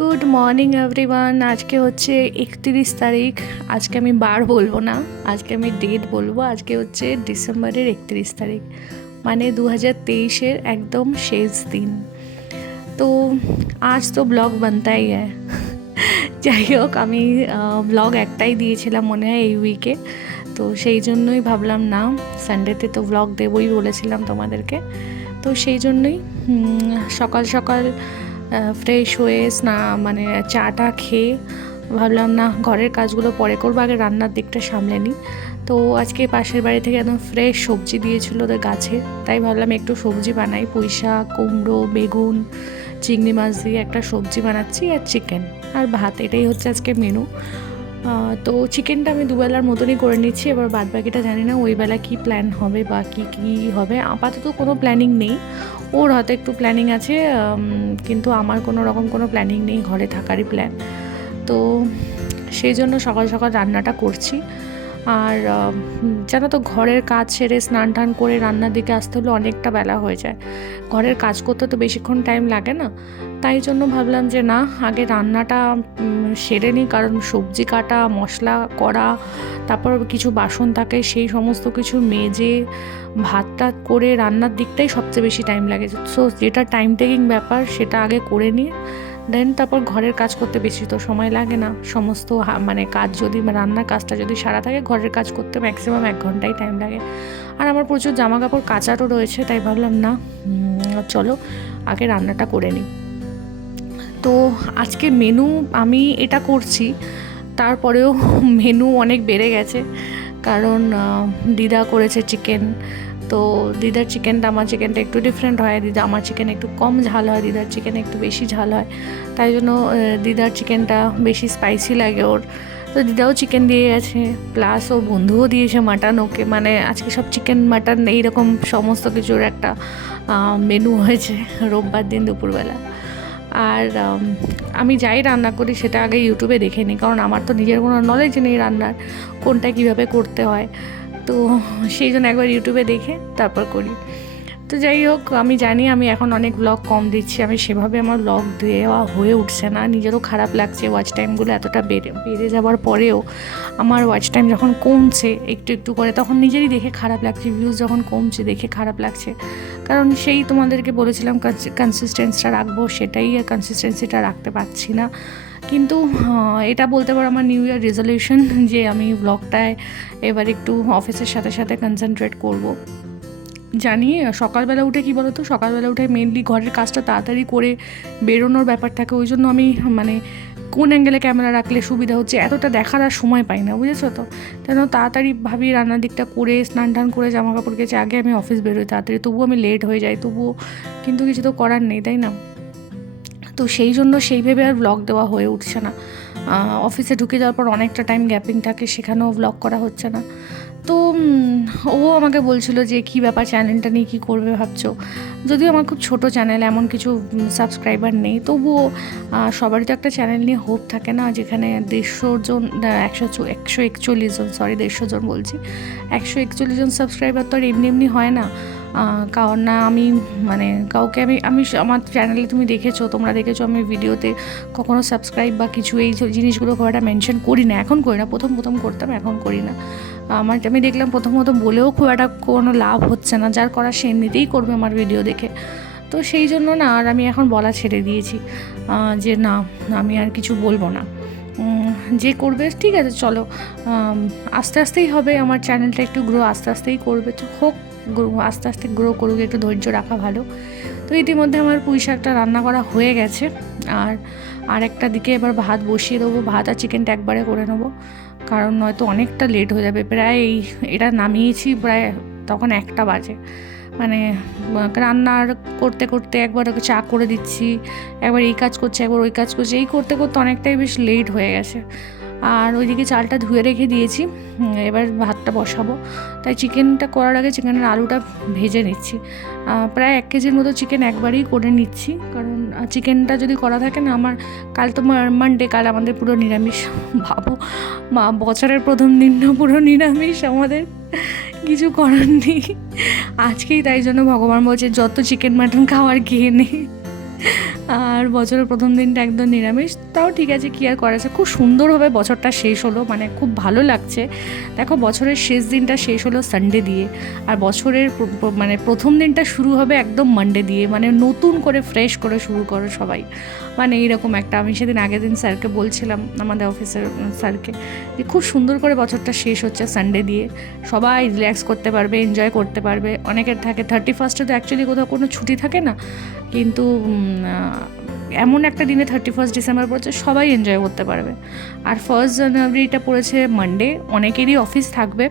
Good morning everyone. আজকে হচ্ছে 31 তারিখ। আজকে আমি বার বলবো না, আজকে আমি ডেট বলবো। আজকে হচ্ছে ডিসেম্বরের 31 তারিখ, মানে 2023-এর একদম শেষ দিন। তো আজ তো ব্লগ বানতাই হ্যায়। যাই হোক, আমি ব্লগ একটাই দিয়েছিলাম মনে হয় এই উইকে, তো সেই জন্যই ভাবলাম না, সানডেতে তো ব্লগ দেবই বলেছিলাম তোমাদেরকে। তো সেই জন্যই সকাল সকাল ফ্রেশ হয়ে মানে চাটা খেয়ে ভাবলাম না, ঘরের কাজগুলো পরে করবো, আগে রান্নার দিকটা সামলে নিই। তো আজকে পাশের বাড়ি থেকে একদম ফ্রেশ সবজি দিয়েছিল ওদের গাছে, তাই ভাবলাম একটু সবজি বানাই। পুঁই শাক, কুমড়ো, বেগুন, চিংড়ি মাছ দিয়ে একটা সবজি বানাচ্ছি, আর চিকেন আর ভাত, এটাই হচ্ছে আজকে মেনু। তো চিকেনটা আমি দুবেলার মতনই করে নিচ্ছি, এবার বাদ বাকিটা জানি না ওই বেলা কী প্ল্যান হবে বা কী হবে। আপাতত কোনো প্ল্যানিং নেই, ওর হয়তো একটু প্ল্যানিং আছে, কিন্তু আমার কোনো রকম কোনো প্ল্যানিং নেই, ঘরে থাকারই প্ল্যান। তো সেই জন্য সকাল সকাল রান্নাটা করছি। আর জানো তো, ঘরের কাজ সেরে স্নান টান করে রান্নার দিকে আসতে হলে অনেকটা বেলা হয়ে যায়। ঘরের কাজ করতে তো বেশিক্ষণ টাইম লাগে না, তাই জন্য ভাবলাম যে না, আগে রান্নাটা সেরে নিই, কারণ সবজি কাটা, মশলা করা, তারপর কিছু বাসন থাকে, সেই সমস্ত কিছু মেজে ভাতটা করে রান্নার দিকটাই সবচেয়ে বেশি টাইম লাগে। সো যেটা টাইম টেকিং ব্যাপার সেটা আগে করে নিয়ে দেন তারপর ঘরের কাজ করতে বেশি তো সময় লাগে না। সমস্ত মানে কাজ যদি, রান্নার কাজটা যদি সারা থাকে, ঘরের কাজ করতে ম্যাক্সিমাম 1 ঘন্টাই টাইম লাগে। আর আমার প্রচুর জামা কাপড় কাচারও রয়েছে, তাই ভাবলাম না, চলো আগে রান্নাটা করে নিই। তো আজকে মেনু আমি এটা করছি, তারপরেও মেনু অনেক বেড়ে গেছে, কারণ দিদা করেছে চিকেন। তো দিদার চিকেনটা আমার চিকেনটা একটু ডিফারেন্ট হয়, আমার চিকেন একটু কম ঝাল হয়, দিদার চিকেন একটু বেশি ঝাল হয়, তাই জন্য দিদার চিকেনটা বেশি স্পাইসি লাগে ওর। তো দিদাও চিকেন দিয়ে গেছে, প্লাস ওর বন্ধুও দিয়েছে মাটন ওকে, মানে আজকে সব চিকেন মাটন এইরকম সমস্ত কিছুর একটা মেনু হয়েছে রোববার দিন দুপুরবেলা। আর আমি যাই রান্না করি সেটা আগে ইউটিউবে দেখে নিই, কারণ আমার তো নিজের কোনো নলেজ নেই রান্নার, কোনটা কীভাবে করতে হয়। তো সেই জন্য একবার ইউটিউবে দেখে তারপর করি। তো যাই হোক, আমি জানি আমি এখন অনেক ব্লগ কম দিচ্ছি, আমি সেভাবে আমার ব্লগ দেওয়া হয়ে উঠছে না, নিজেরও খারাপ লাগছে। ওয়াচ টাইমগুলো এতটা বেড়ে যাওয়ার পরেও আমার ওয়াচ টাইম যখন কমছে একটু একটু করে, তখন নিজেরই দেখে খারাপ লাগছে। ভিউজ যখন কমছে দেখে খারাপ লাগছে, কারণ সেই তোমাদেরকে বলেছিলাম কনসিস্টেন্সিটা রাখবো, সেটাই আর কনসিস্টেন্সিটা রাখতে পারছি না। কিন্তু এটা বলতে পারো আমার নিউ ইয়ার রেজলিউশন, যে আমি ব্লগটায় এবার একটু অফিসের সাথে সাথে কনসেন্ট্রেট করব। জানি সকালবেলা উঠে কী বলো তো, সকালবেলা উঠে মেনলি ঘরের কাজটা তাড়াতাড়ি করে বেরোনোর ব্যাপার থাকে, ওই জন্য আমি মানে কোন অ্যাঙ্গেলে ক্যামেরা রাখলে সুবিধা হচ্ছে এতটা দেখার আর সময় পাই না, বুঝেছো তো। কেন তাড়াতাড়ি ভাবি রান্নার দিকটা করে স্নান টান করে জামা কাপড় কেচে আগে আমি অফিস বেরোই তাড়াতাড়ি, তবুও আমি লেট হয়ে যাই, তবুও কিন্তু কিছু তো করার নেই, তাই না। তো সেই জন্য সেইভাবে আর ব্লগ দেওয়া হয়ে উঠছে না। অফিসে ঢুকে যাওয়ার পর অনেকটা টাইম গ্যাপিং থাকে, সেখানেও ব্লগ করা হচ্ছে না। তো ও আমাকে বলছিল যে কী ব্যাপার, চ্যানেলটা নিয়ে কী করবে ভাবছো। যদিও আমার খুব ছোট চ্যানেল, এমন কিছু সাবস্ক্রাইবার নেই, তবুও সবারই তো একটা চ্যানেল নিয়ে হোপ থাকে না, যেখানে 150 জন, 141 জন, সরি 150 জন বলছি, 141 জন সাবস্ক্রাইবার তো আর এমনি এমনি হয় না। কারণ না, আমি মানে কাউকে আমি আমার চ্যানেলে তুমি দেখেছো, তোমরা দেখেছো, আমি ভিডিওতে কখনো সাবস্ক্রাইব বা কিছু এই জিনিসগুলো খুব একটা মেনশন করি না, এখন করি না, প্রথম করতাম, এখন করি না। আমি দেখলাম প্রথমত বলেও খুব একটা কোনো লাভ হচ্ছে না, যার করা সে এমনিতেই করবে আমার ভিডিও দেখে। তো সেই জন্য না, আর আমি এখন বলা ছেড়ে দিয়েছি, যে না, আমি আর কিছু বলবো না, যে করবে ঠিক আছে চলো, আস্তে আস্তেই হবে, আমার চ্যানেলটা একটু গ্রো আস্তে আস্তেই করবে, তো হোক, আস্তে আস্তে গ্রো করুক, একটু ধৈর্য রাখা ভালো। তো ইতিমধ্যে আমার পুঁই শাকটা রান্না করা হয়ে গেছে, আর একটা দিকে এবার ভাত বসিয়ে দেবো, ভাত আর চিকেনটা একবারে করে নেবো, কারণ নয়তো অনেকটা লেট হয়ে যাবে। প্রায় এটা নামিয়েছি প্রায় তখন 1টা বাজে, মানে রান্নার করতে করতে একবার ওকে চা করে দিচ্ছি, একবার এই কাজ করছি, একবার ওই কাজ করছি, এই করতে করতে অনেকটাই বেশ লেট হয়ে গেছে। আর ওইদিকে চালটা ধুয়ে রেখে দিয়েছি, এবার ভাতটা বসাবো। তাই চিকেনটা করার আগে চিকেনের আলুটা ভেজে নিচ্ছি। প্রায় 1 কেজির মতো চিকেন একবারেই করে নিচ্ছি, কারণ চিকেনটা যদি করা থাকে না, আমার কাল তো মানডে, কাল আমাদের পুরো নিরামিষ। ভাবো, বছরের প্রথম দিনটা পুরো নিরামিষ আমাদের, কিছু করার নেই আজকেই। তাই জন্য ভগবান বলছে যত চিকেন মাটন খাওয়ার খেয়ে নে। আর বছরের প্রথম দিনটা একদম নিরামিষ, তাও ঠিক আছে, কী আর করা আছে। খুব সুন্দরভাবে বছরটা শেষ হলো, মানে খুব ভালো লাগছে। দেখো বছরের শেষ দিনটা শেষ হলো সানডে দিয়ে, আর বছরের মানে প্রথম দিনটা শুরু হবে একদম মানডে দিয়ে, মানে নতুন করে ফ্রেশ করে শুরু করো সবাই, মানে এইরকম একটা। আমি সেদিন আগের দিন স্যারকে বলছিলাম, আমাদের অফিসের স্যারকে, যে খুব সুন্দর করে বছরটা শেষ হচ্ছে সানডে দিয়ে, সবাই রিল্যাক্স করতে পারবে, এনজয় করতে পারবে। অনেকের থাকে 31st তো অ্যাকচুয়ালি কোথাও কোনো ছুটি থাকে না, কিন্তু এমন একটা দিনে 31 ডিসেম্বর পড়েছে, সবাই এনজয় করতে পারবে। আর 1 জানুয়ারিটা পড়েছে মানডে, অনেকেরই অফিস থাকবে,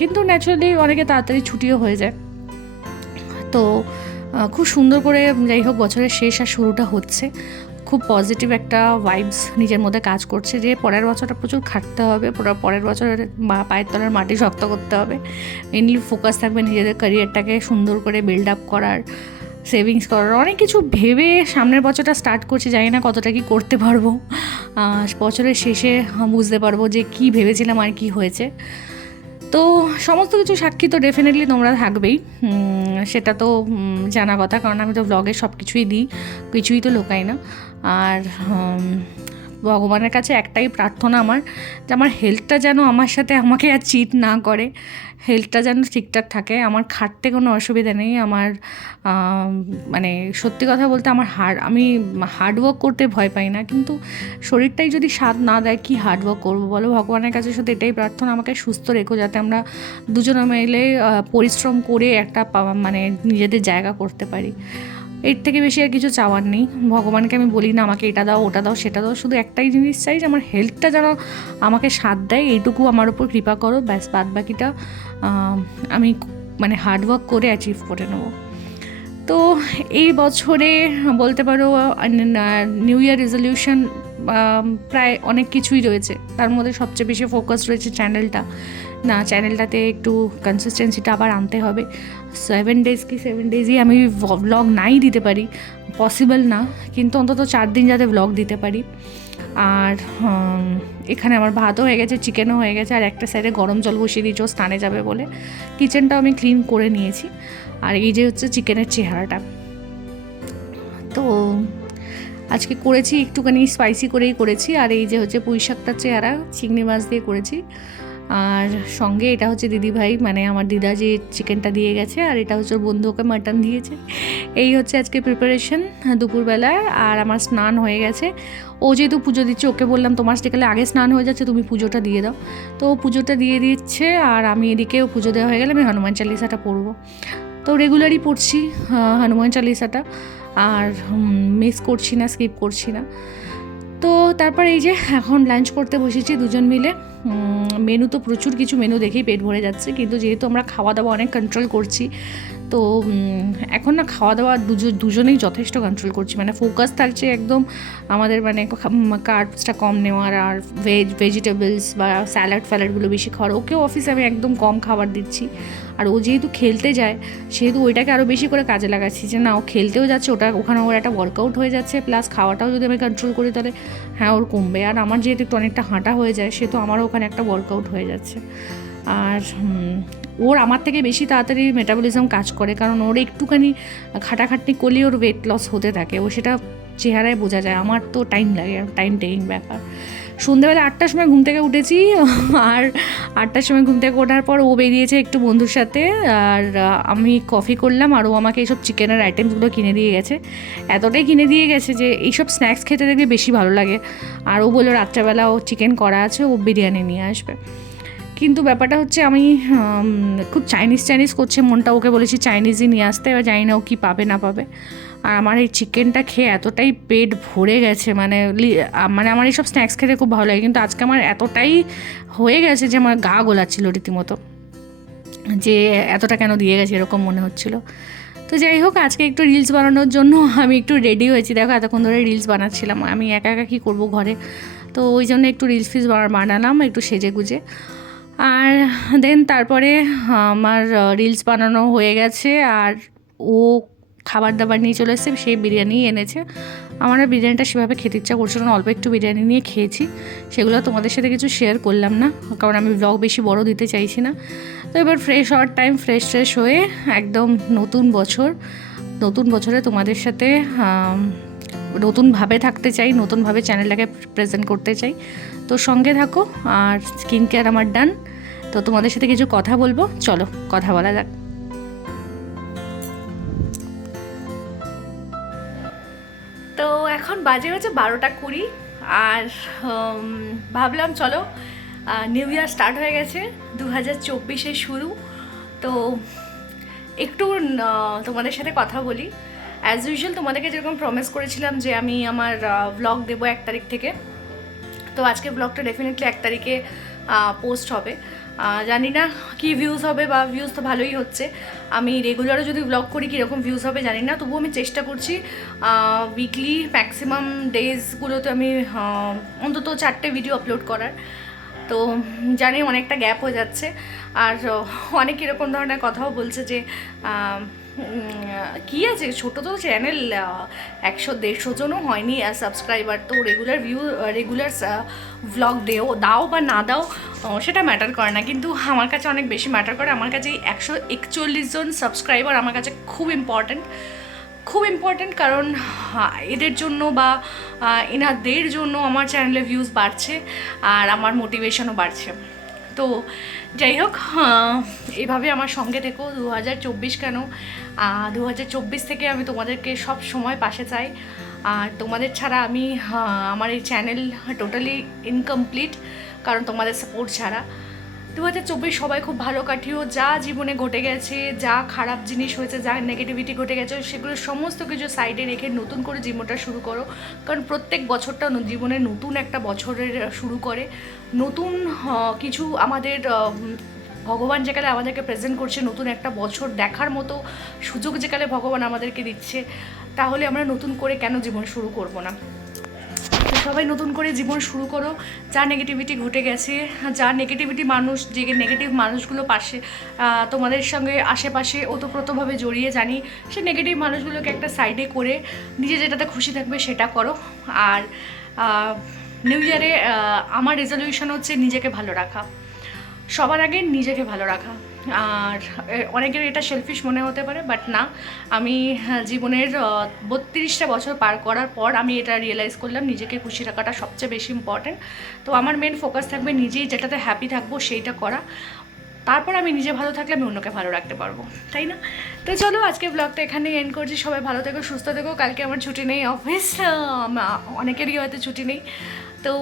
কিন্তু ন্যাচারালি অনেকে তাড়াতাড়ি ছুটিও হয়ে যায়। তো খুব সুন্দর করে যাই হোক বছরের শেষ আর শুরুটা হচ্ছে, খুব পজিটিভ একটা ভাইবস নিজের মধ্যে কাজ করছে যে পরের বছরটা প্রচুর খাটতে হবে, পরের বছরের পায়ের তলার মাটি শক্ত করতে হবে। মেনলি ফোকাস থাকবে নিজেদের ক্যারিয়ারটাকে সুন্দর করে বিল্ড আপ করার, সেভিংস করার, অনেক কিছু ভেবে সামনের বছরটা স্টার্ট করছি। জানি না কতটা কি করতে পারবো, বছরের শেষে বুঝতে পারবো যে কি ভেবেছিলাম আর কি হয়েছে। তো সমস্ত কিছু সাক্ষী তো ডেফিনেটলি তোমরা থাকবেই, সেটা তো জানা কথা, কারণ আমি তো ব্লগে সব কিছুই দিই, কিছুই তো লোকাই না। আর ভগবানের কাছে একটাই প্রার্থনা আমার, যে আমার হেলথটা যেন আমার সাথে আমাকে আর চিট না করে, হেলথটা যেন ঠিকঠাক থাকে। আমার খাটতে কোনো অসুবিধা নেই, আমার মানে সত্যি কথা বলতে আমি হার্ডওয়ার্ক করতে ভয় পাই না, কিন্তু শরীরটাই যদি সাথ না দেয় কি হার্ডওয়ার্ক করবো বলো। ভগবানের কাছে শুধু এটাই প্রার্থনা, আমাকে সুস্থ রেখো, যাতে আমরা দুজনে মিলে পরিশ্রম করে একটা মানে নিজেদের জায়গা করতে পারি। এর থেকে বেশি আর কিছু চাওয়ার নেই। ভগবানকে আমি বলি না আমাকে এটা দাও, ওটা দাও, সেটা দাও, শুধু একটাই জিনিস চাই যে আমার হেলথটা যেন আমাকে সাথ দেয়, এইটুকু আমার উপর কৃপা করো, ব্যাস। বাদ বাকিটা আমি মানে হার্ডওয়ার্ক করে অ্যাচিভ করে নেব। তো এই বছরে বলতে পারো নিউ ইয়ার রেজলিউশন প্রায় অনেক কিছুই রয়েছে, তার মধ্যে সবচেয়ে বেশি ফোকাস রয়েছে চ্যানেলটাতে একটু কনসিস্টেন্সিটা আবার আনতে হবে। 7 ডেজই আমি ব্লগ নাই দিতে পারি, পসিবল না, কিন্তু অন্তত 4 দিন যাতে ব্লগ দিতে পারি। আর এখানে আমার ভাতও হয়ে গেছে, চিকেনও হয়ে গেছে, আর একটা সাইডে গরম জল বসিয়ে দিয়েছি ও স্নানে যাবে বলে। কিচেনটাও আমি ক্লিন করে নিয়েছি। আর এই যে হচ্ছে চিকেনের চেহারাটা, তো আজকে করেছি একটুখানি স্পাইসি করেই করেছি। আর এই যে হচ্ছে পুঁই শাকটার চেহারা চিংড়ি মাছ দিয়ে করেছি, আর সঙ্গে এটা হচ্ছে দিদিভাই, মানে আমার দিদা যে চিকেনটা দিয়ে গেছে, আর এটা হচ্ছে ওর বন্ধু ওকে মাটন দিয়েছে। এই হচ্ছে আজকে প্রিপারেশন দুপুরবেলায়। আর আমার স্নান হয়ে গেছে, ও যেহেতু পুজো দিচ্ছে, ওকে বললাম তোমার সেকালে আগে স্নান হয়ে যাচ্ছে, তুমি পুজোটা দিয়ে দাও। তো ও পুজোটা দিয়ে দিচ্ছে, আর আমি এদিকেও পুজো দেওয়া হয়ে গেলে আমি হনুমান চালিসাটা পড়বো। তো রেগুলারই পড়ছি হনুমান চালিসাটা, আর মিস করছি না, স্কিপ করছি না। তো তারপর এই যে এখন লাঞ্চ করতে বসেছি দুজন মিলে। মেনু তো প্রচুর কিছু মেনু দেখেই পেট ভরে যাচ্ছে, কিন্তু যেহেতু আমরা খাওয়া দাওয়া অনেক কন্ট্রোল করছি, তো এখন না খাওয়া দাওয়া দুজনেই যথেষ্ট কন্ট্রোল করছি, মানে ফোকাস থাকছে একদম আমাদের, মানে কার্বসটা কম নেওয়ার, আর ভেজিটেবলস বা স্যালাডগুলো বেশি খাওয়ার। ওকেও অফিসে আমি একদম কম খাবার দিচ্ছি, আর ও যেহেতু খেলতে যায় সেহেতু ওইটাকে আরও বেশি করে কাজে লাগাচ্ছি, যে না ও খেলতেও যাচ্ছে, ওখানে ওর একটা ওয়ার্কআউট হয়ে যাচ্ছে, প্লাস খাওয়াটাও যদি আমি কন্ট্রোল করি তাহলে হ্যাঁ ওর কমবে। আর আমার যেহেতু একটু অনেকটা হাঁটা হয়ে যায়, সেহেতু আমারও ওখানে একটা ওয়ার্কআউট হয়ে যাচ্ছে। আর ওর আমার থেকে বেশি তাড়াতাড়ি মেটাবলিজম কাজ করে, কারণ ওর একটুখানি খাটাখাটনি করলেই ওর ওয়েট লস হতে থাকে, ও সেটা চেহারায় বোঝা যায়। আমার তো টাইম লাগে, টাইম টেকিং ব্যাপার। সন্ধ্যেবেলা 8টার সময় ঘুম থেকে উঠেছি, আর 8টার সময় ঘুম থেকে ওঠার পর ও বেরিয়েছে একটু বন্ধুর সাথে, আর আমি কফি করলাম, আর ও আমাকে এইসব চিকেনের আইটেমসগুলো কিনে দিয়ে গেছে। এতটাই কিনে দিয়ে গেছে যে এইসব স্ন্যাক্স খেতে দেখবে বেশি ভালো লাগে। আর ও বললো রাত্রেবেলা ও চিকেন করা আছে, ও বিরিয়ানি নিয়ে আসবে। কিন্তু ব্যাপারটা হচ্ছে আমি খুব চাইনিজ করছে মনটা, ওকে বলেছি চাইনিজই নিয়ে আসতে, এবার জানি না ও কী পাবে না পাবে। আর আমার এই চিকেনটা খেয়ে এতটাই পেট ভরে গেছে, মানে আমার এইসব স্ন্যাক্স খেতে খুব ভালো লাগে, কিন্তু আজকে আমার এতটাই হয়ে গেছে যে আমার গা গোলাচ্ছিল রীতিমতো, যে এতটা কেন দিয়ে গেছে এরকম মনে হচ্ছিলো। তো যাই হোক, আজকে একটু রিলস বানানোর জন্য আমি একটু রেডি হয়েছি। দেখো এতক্ষণ ধরে রিলস বানাচ্ছিলাম, আমি একা একা কী করবো ঘরে, তো ওই জন্য একটু রিলস বানালাম একটু সেজে গুজে। আর দেন তারপরে আমার রিলস বানানো হয়ে গেছে, আর ও খাবার দাবার নিয়ে চলে এসেছে, সেই বিরিয়ানি এনেছে। আমার আর বিরিয়ানিটা সেভাবে খেতে ইচ্ছা করছিল না, অল্প একটু বিরিয়ানি নিয়ে খেয়েছি, সেগুলো তোমাদের সাথে কিছু শেয়ার করলাম না, কারণ আমি ব্লগ বেশি বড় দিতে চাইছি না। তো এবার ফ্রেশ হওয়ার টাইম, ফ্রেশ হয়ে একদম নতুন বছরে তোমাদের সাথে নতুনভাবে থাকতে চাই, নতুনভাবে চ্যানেলটাকে প্রেজেন্ট করতে চাই। তো সঙ্গে থাকো। আর স্কিন কেয়ার আমার ডান, তো তোমাদের সাথে কিছু কথা বলবো, চলো কথা বলা যাক। তো এখন বাজে হচ্ছে 12:20, আর ভাবলাম চলো নিউ ইয়ার স্টার্ট হয়ে গেছে, 2024-এর শুরু। তো একটু তোমাদের সাথে কথা বলি। অ্যাজ ইউজুয়াল তোমাদেরকে যেরকম প্রমিস করেছিলাম যে আমি আমার ব্লগ দেবো 1 তারিখ থেকে, তো আজকে ব্লগটা ডেফিনেটলি 1 তারিখে পোস্ট হবে। জানি না কি ভিউজ হবে, বা ভিউজ তো ভালোই হচ্ছে। আমি রেগুলারও যদি ব্লগ করি কীরকম ভিউজ হবে জানি না, তবুও আমি চেষ্টা করছি উইকলি ম্যাক্সিমাম ডেজগুলোতে আমি অন্তত 4টে ভিডিও আপলোড করার। তো জানি অনেকটা গ্যাপ হয়ে যাচ্ছে, আর অনেক এরকম ধরনের কথাও বলছে যে কী আছে, ছোটো তো চ্যানেল, 100-150 জনও হয়নি সাবস্ক্রাইবার, তো রেগুলার ভ্লগ দাও বা না দাও সেটা ম্যাটার করে না, কিন্তু আমার কাছে অনেক বেশি ম্যাটার করে। আমার কাছে এই 141 জন সাবস্ক্রাইবার আমার কাছে খুব ইম্পর্ট্যান্ট, কারণ এদের জন্য বা এনাদের জন্য আমার চ্যানেলে ভিউজ বাড়ছে আর আমার মোটিভেশনও বাড়ছে। তো যাই হোক, এভাবে আমার সঙ্গে থেকো। 2024 কেন, 2024 থেকে আমি তোমাদেরকে সব সময় পাশে চাই। আর তোমাদের ছাড়া আমি আমার এই চ্যানেল টোটালি ইনকমপ্লিট, কারণ তোমাদের সাপোর্ট ছাড়া। 2024 সবাই খুব ভালো কাটিও। যা জীবনে ঘটে গেছে, যা খারাপ জিনিস হয়েছে, যা নেগেটিভিটি ঘটে গেছে, সেগুলো সমস্ত কিছু সাইডে রেখে নতুন করে জীবনটা শুরু করো, কারণ প্রত্যেক বছরটা জীবনে নতুন একটা বছরের শুরু করে। নতুন কিছু আমাদের ভগবান যেকালে আমাদেরকে প্রেজেন্ট করছে, নতুন একটা বছর দেখার মতো সুযোগ যেকালে ভগবান আমাদেরকে দিচ্ছে, তাহলে আমরা নতুন করে কেন জীবন শুরু করব না? সবাই নতুন করে জীবন শুরু করো। যা নেগেটিভিটি ঘটে গেছে, যা নেগেটিভ মানুষগুলো পাশে তোমাদের সঙ্গে আশেপাশে ওতপ্রোতভাবে জড়িয়ে, জানি সে নেগেটিভ মানুষগুলোকে একটা সাইডে করে নিজে যেটাতে খুশি থাকবে সেটা করো। আর নিউ ইয়ারে আমার রেজলিউশন হচ্ছে নিজেকে ভালো রাখা, সবার আগে নিজেকে ভালো রাখা। আর অনেকের এটা সেলফিশ মনে হতে পারে, বাট না, আমি জীবনের 32টা বছর পার করার পর আমি এটা রিয়েলাইজ করলাম নিজেকে খুশি রাখাটা সবচেয়ে বেশি ইম্পর্ট্যান্ট। তো আমার মেন ফোকাস থাকবে নিজেই যেটাতে হ্যাপি থাকবো সেইটা করা, তারপর আমি নিজে ভালো থাকলে আমি অন্যকে ভালো রাখতে পারবো, তাই না? তো চলো আজকে ব্লগটা এখানে এন্ড করছি। সবাই ভালো থেকো, সুস্থ থেকো। কালকে আমার ছুটি নেই অফিস, অনেকেরই হয়তো ছুটি নেই। তো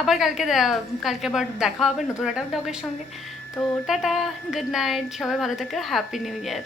আবার কালকে আবার দেখা হবে নতুন একটা ব্লগের সঙ্গে। তো টাটা, গুড নাইট, সবাই ভালো থেকো, হ্যাপি নিউ ইয়ার।